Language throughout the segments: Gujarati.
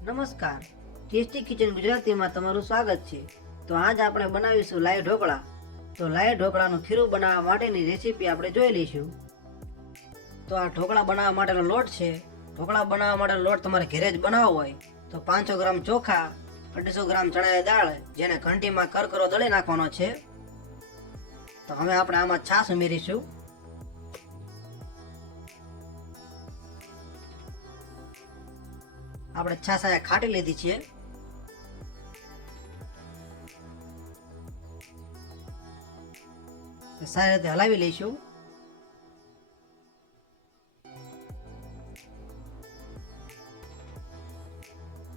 નમસ્કાર, ટેસ્ટી કિચન ગુજરાતીમાં તમારું સ્વાગત છે। તો આજ આપણે બનાવીશું લાઈ ઢોકળા। તો લાઈ ઢોકળાનું ખીરું બનાવવા માટેની રેસીપી આપણે જોઈ લઈશું। તો આ ઢોકળા બનાવવા માટેનો લોટ છે। ઢોકળા બનાવવા માટેનો લોટ તમારે ઘરે જ બનાવવો હોય તો 500 ગ્રામ ચોખા, 250 ગ્રામ ચણાની દાળ જેને ઘંટીમાં કરકરો દળી નાખવાનો છે। તો હવે આપણે આમાં છાશ ઉમેરીશું। આપણે છાશ આ ખાટી લીધી છે। સારી રીતે હલાવી લઈશું।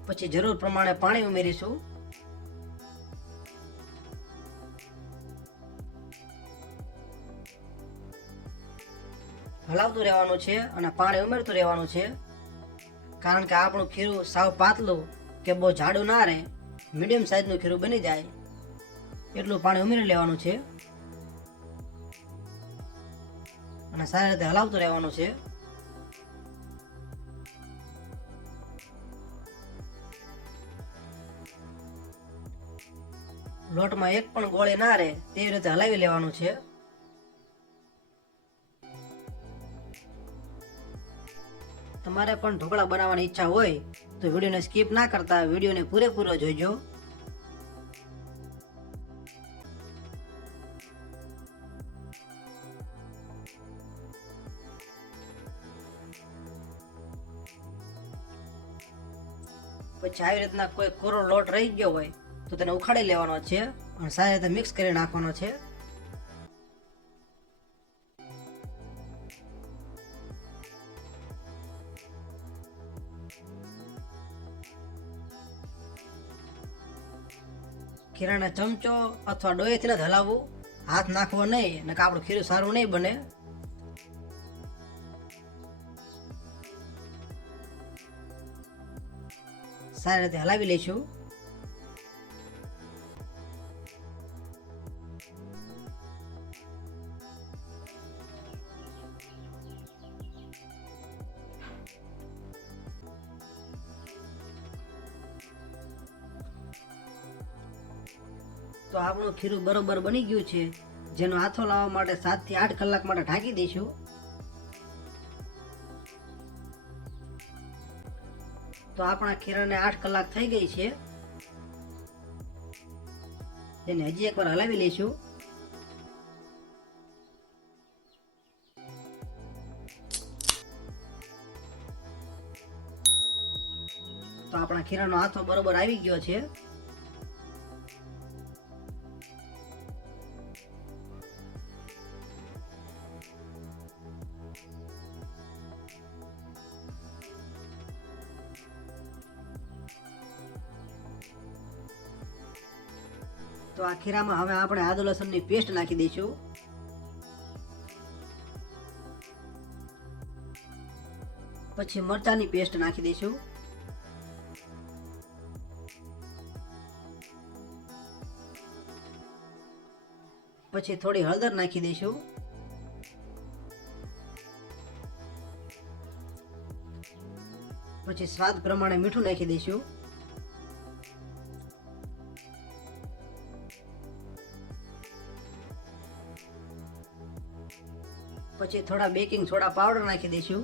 પછી જરૂર પ્રમાણે પાણી ઉમેરીશું। હલાવતું રહેવાનું છે અને પાણી ઉમેરતું રહેવાનું છે, કારણ કે આપણું ખીરું સાવ પાતળું કે બહુ જાડું ના રહે, મીડિયમ સાઈઝનું ખીરું બની જાય એટલું પાણી ઉમેરી લેવાનું છે અને સારી રીતે હલાવતું રહેવાનું છે। લોટમાં એક પણ ગોળી ના રહે તેવી રીતે હલાવી લેવાનું છે। તમારે પણ ઢોકળા બનાવવાની ઈચ્છા હોય તો વિડીયોને સ્કીપ ના કરતા વિડીયોને પૂરેપૂરો જોઈજો। પછી આવી રીતના કોઈ કોરો લોટ રહી ગયો હોય તો તેને ઉખાડી લેવાનો છે અને સારી રીતે મિક્સ કરી નાખવાનો છે। ખીરાને ચમચો અથવા ડોયેથી જ હલાવવું, હાથ નાખવો નહીં, નકર આપણું ખીરું સારું નહીં બને। સારી રીતે હલાવી લઈશું। તો આપણું ખીરું બરોબર બની ગયું છે, જેનો આથો લાવવા માટે 7 થી 8 કલાક માટે ઢાંકી દઈશું। તો આપણા ખીરાને 8 કલાક થઈ ગઈ છે, તેને હજી એકવાર હલાવી લઈશું। તો આપણા ખીરાનો આથો બરોબર આવી ગયો છે। તો આ ખીરામાં હવે આપણે આદુ લસણની પેસ્ટ નાખી દઈશું। પછી મરચાંની પેસ્ટ નાખી દઈશું। પછી થોડી હળદર નાખી દઈશું। પછી સ્વાદ પ્રમાણે મીઠું નાખી દઈશું। પછી થોડા બેકિંગ સોડા પાવડર નાખી દઈશું।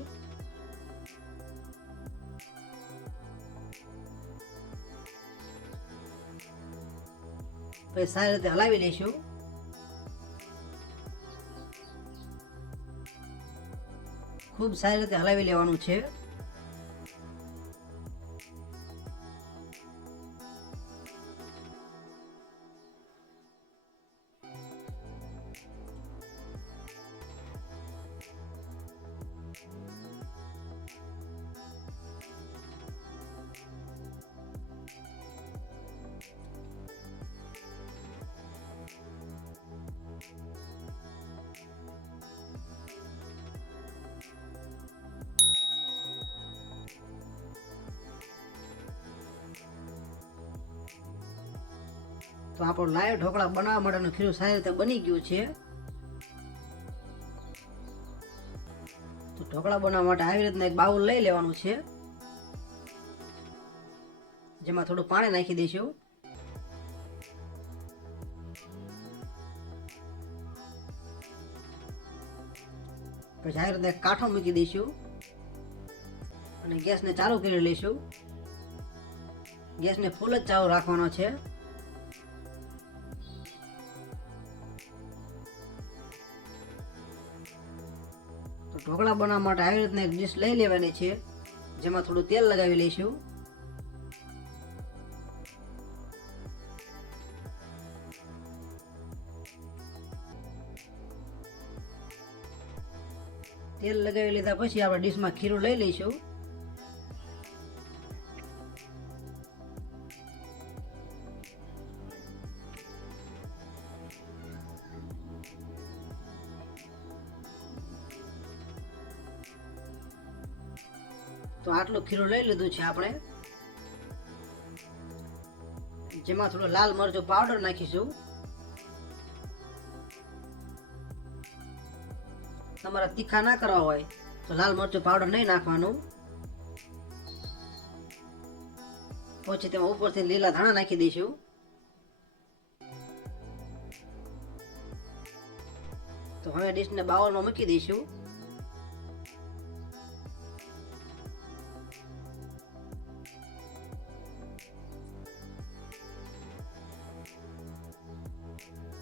પછી સારી રીતે હલાવી લઈશું। ખૂબ સારી રીતે હલાવી લેવાનું છે। તો આપણું લાઈવ ઢોકળા બનાવવા માટેનું ખીરું સારી રીતે બની ગયું છે। તો ઢોકળા બનાવવા માટે આવી રીતના એક બાઉલ લઈ લેવાનું છે। જેમાં થોડું પાણી નાખી દઈશું. પછી આ રીતે કાંઠો મૂકી દઈશું અને ગેસને ચાલુ કરી લઈશું. ગેસને ફૂલ જ ચાલુ રાખવાનો છે. તો ઢોકળા બનાવવા માટે આવી રીતના એક ડીશ લઈ લેવાની છે, જેમાં થોડું તેલ લગાવી લઈશું. તેલ લગાવી લીધા પછી આપણે ડીશમાં ખીરું લઈ લઈશું. તો આટલું ખીરું લઈ લીધું છે આપણે, જેમાં થોડું લાલ મરચું પાવડર નાખીશું. તમારે તીખા ના કરવા હોય તો લાલ મરચું પાવડર નહીં નાખવાનું. પછી તેમાં ઉપરથી લીલા ધાણા નાખી દઈશું. તો હવે ડીશને બાઉલમાં મૂકી દઈશું.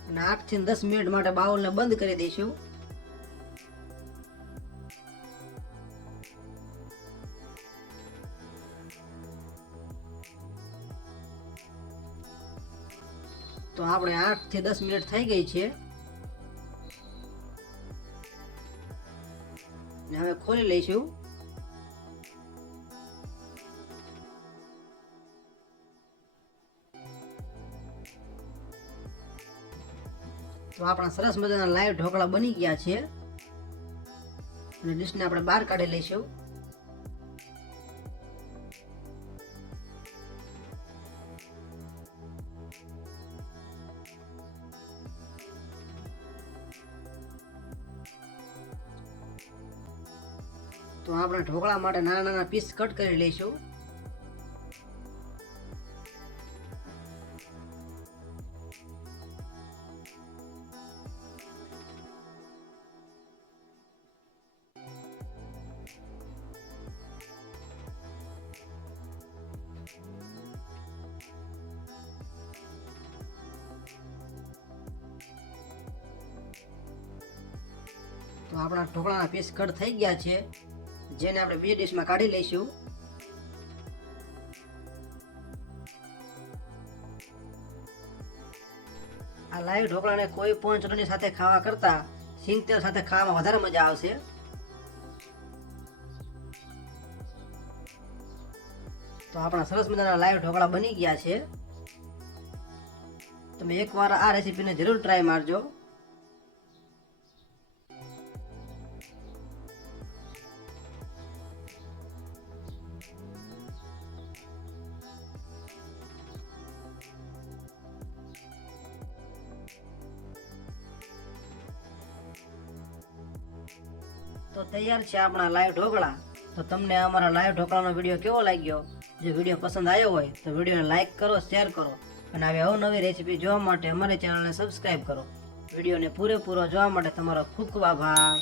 અને 8 થી 10 મિનિટ માટે બાઉલને બંધ કરી દઈશું. તો આપણે 8 થી 10 મિનિટ થઈ ગઈ છે. ને હવે ખોલી લઈશું. તો આપણા સરસ મજાના લાઈવ ઢોકળા બની ગયા છે અને ડીશને આપણે બહાર કાઢી લઈશું. તો આપણે ઢોકળા માટે નાના નાના પીસ કટ કરી લઈશું. તો આપણા ઢોકળાના પીસ કટ થઈ ગયા છે, જેને આપણે બીજી ડીશમાં કાઢી લઈશું. આ લાઈવ ઢોકળાને કોઈ પણ ચટણી સાથે ખાવા કરતા સિંગ તેલ સાથે ખાવામાં વધારે મજા આવશે. તો આપણા સરસ મજાના લાઈવ ઢોકળા બની ગયા છે. તમે એકવાર આ રેસીપીને જરૂર ટ્રાય મારજો. તો તૈયાર છે આપણા લાઈવ ઢોકળા. તો તમને અમારા લાઈવ ઢોકળાનો વિડીયો કેવો લાગ્યો? જો વિડીયો પસંદ આવ્યો હોય તો વિડીયોને લાઈક કરો, શેર કરો અને આવી અવનવી રેસીપી જોવા માટે અમારી ચેનલને સબસ્ક્રાઈબ કરો. વિડીયોને પૂરેપૂરો જોવા માટે તમારો ખૂબ ખૂબ આભાર.